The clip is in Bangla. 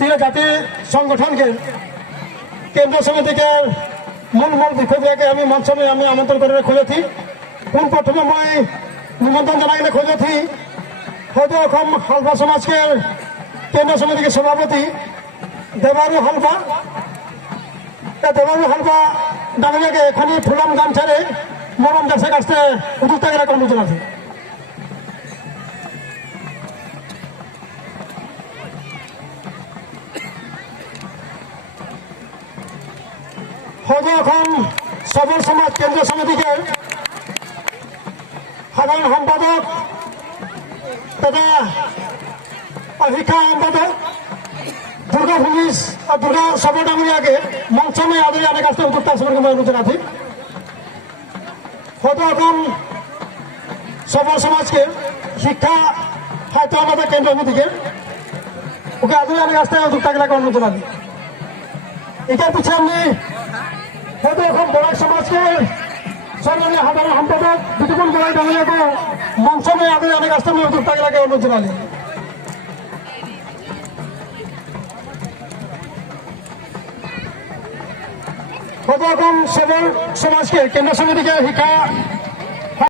জাতি সংগঠনকে কেন্দ্র সমিতিকে মূল বিষয়কে আমি মঞ্চে আমি আমন্ত্রণ করে খুলেছি। কোন প্রথমে মই নিমন্ত্রণ জানাইলে খুলেছি হয়তো অসম হালবা সমাজকে কেন্দ্র সমিতিকে সভাপতি দেবারু হালবা ডাঙরিয়াকে এখানে ফুলাম গামছারে মরম যাচ্ছে কাছে উদ্যোক্তা গেলে অনুমোদন আছে। হয়তো এখন সবল সমাজ কেন্দ্রীয় সমিতিকে সাধারণ সম্পাদক তথা শিক্ষা সম্পাদক দুর্গা পুলিশ আর দুর্গা সবল ডাঙরিয়াকে মঞ্চ में आदरणीय आने का उद्योक्ता समिति में अनुमोदन थी। হয়তো এখন সবল সমাজকে শিক্ষা হয়তো আমাদের কেন্দ্র সমিতিকে ওকে আদरणीय आने का उद्योक्ता के अनुमोदन थी। এটার পিছিয়ে আমি হয়তো এখন বড়াই সমাজকে সম্মানীয় সাধারণ সম্পাদক বিতুপন বড়াই ডাঙরিয়াকে মঞ্চ में आदरणीय आने का उद्योक्ता के अनुमोदन थी। হয়তো এখন সবল সমাজকে কেন্দ্র সমিতিকে শিক্ষা